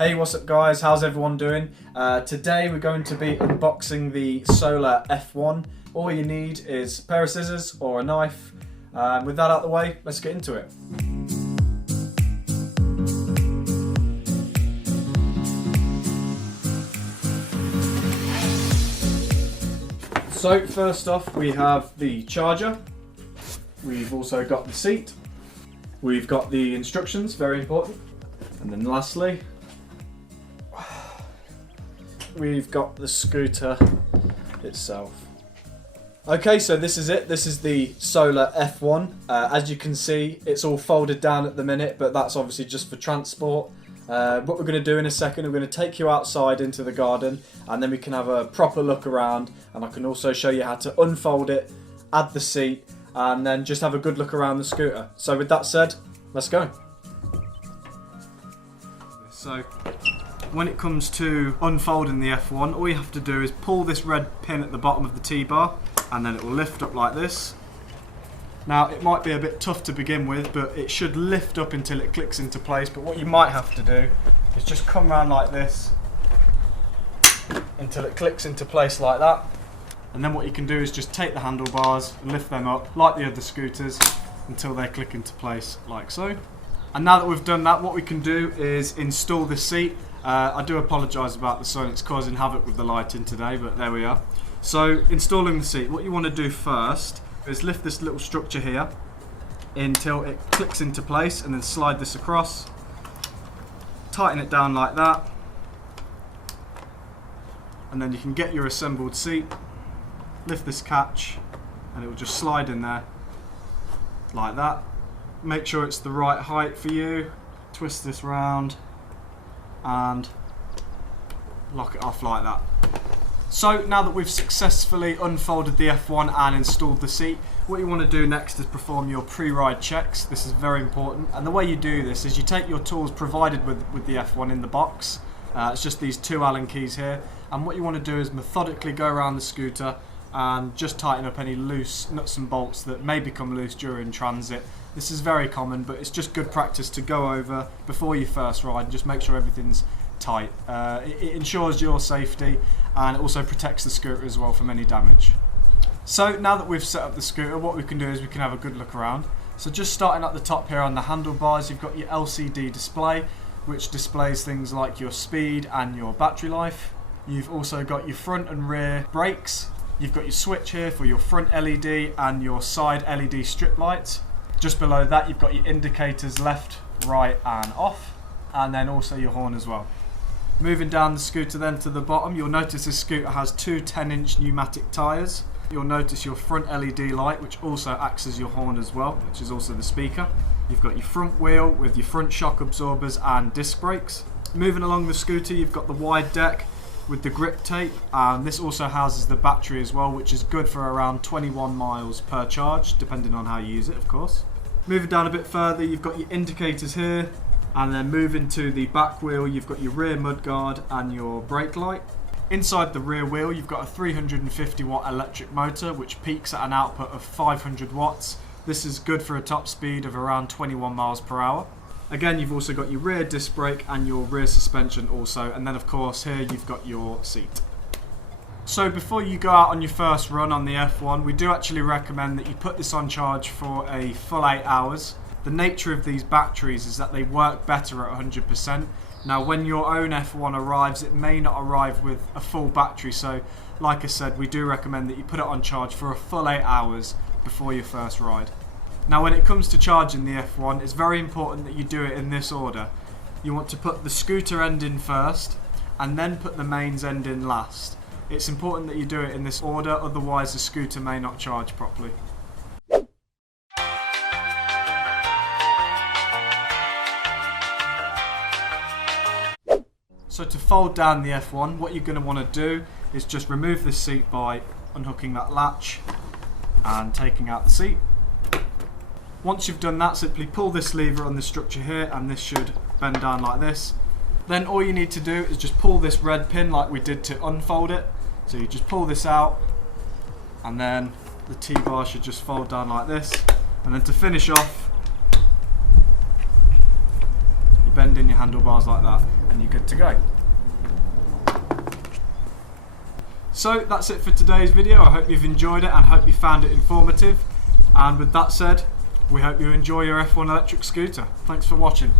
Hey, what's up guys? How's everyone doing? Today we're going to be unboxing the Solar F1. All you need is a pair of scissors or a knife. With that out of the way, let's get into it. So first off we have the charger. We've also got the seat. We've got the instructions, very important. And then lastly, we've got the scooter itself. Okay, so this is it. This is the Solar F1. As you can see, it's all folded down at the minute, but that's obviously just for transport. What we're going to do in a second, we're going to take you outside into the garden, and then we can have a proper look around, and I can also show you how to unfold it, add the seat, and then just have a good look around the scooter. So with that said, let's go. So when it comes to unfolding the F1, all you have to do is pull this red pin at the bottom of the T-bar, and then it will lift up like this. Now it might be a bit tough to begin with, but it should lift up until it clicks into place. But what you might have to do is just come around like this until it clicks into place like that. And then what you can do is just take the handlebars and lift them up like the other scooters until they click into place like so. And now that we've done that, what we can do is install the seat. I do apologise about the sun, it's causing havoc with the lighting today, but there we are. So installing the seat, what you want to do first is lift this little structure here until it clicks into place, and then slide this across, tighten it down like that, and then you can get your assembled seat, lift this catch, and it will just slide in there like that. Make sure it's the right height for you, twist this round and lock it off like that. So now that we've successfully unfolded the F1 and installed the seat, what you want to do next is perform your pre-ride checks. This is very important, and the way you do this is you take your tools provided with the F1 in the box. It's just these two Allen keys here, and what you want to do is methodically go around the scooter and just tighten up any loose nuts and bolts that may become loose during transit. This is very common, but it's just good practice to go over before you first ride and just make sure everything's tight. It ensures your safety, and it also protects the scooter as well from any damage. So now that we've set up the scooter, what we can do is we can have a good look around. So just starting at the top here on the handlebars, you've got your LCD display, which displays things like your speed and your battery life. You've also got your front and rear brakes. You've got your switch here for your front LED and your side LED strip lights. Just below that you've got your indicators left, right and off, and then also your horn as well. Moving down the scooter then to the bottom, you'll notice this scooter has two 10-inch pneumatic tyres. You'll notice your front LED light, which also acts as your horn as well, which is also the speaker. You've got your front wheel with your front shock absorbers and disc brakes. Moving along the scooter, you've got the wide deck with the grip tape, and this also houses the battery as well, which is good for around 21 miles per charge, depending on how you use it, of course. Moving down a bit further, you've got your indicators here, and then moving to the back wheel, you've got your rear mudguard and your brake light. Inside the rear wheel, you've got a 350 watt electric motor, which peaks at an output of 500 watts. This is good for a top speed of around 21 miles per hour. Again, you've also got your rear disc brake and your rear suspension also, and then of course here you've got your seat. So before you go out on your first run on the F1, we do actually recommend that you put this on charge for a full 8 hours. The nature of these batteries is that they work better at 100%. Now when your own F1 arrives, it may not arrive with a full battery, so like I said, we do recommend that you put it on charge for a full 8 hours before your first ride. Now when it comes to charging the F1, it's very important that you do it in this order. You want to put the scooter end in first, and then put the mains end in last. It's important that you do it in this order, otherwise the scooter may not charge properly. So to fold down the F1, what you're going to want to do is just remove this seat by unhooking that latch and taking out the seat. Once you've done that, simply pull this lever on the structure here, and this should bend down like this. Then all you need to do is just pull this red pin like we did to unfold it. So you just pull this out, and then the T-bar should just fold down like this. And then to finish off, you bend in your handlebars like that, and you're good to go. So that's it for today's video. I hope you've enjoyed it and hope you found it informative. And with that said, we hope you enjoy your F1 electric scooter. Thanks for watching.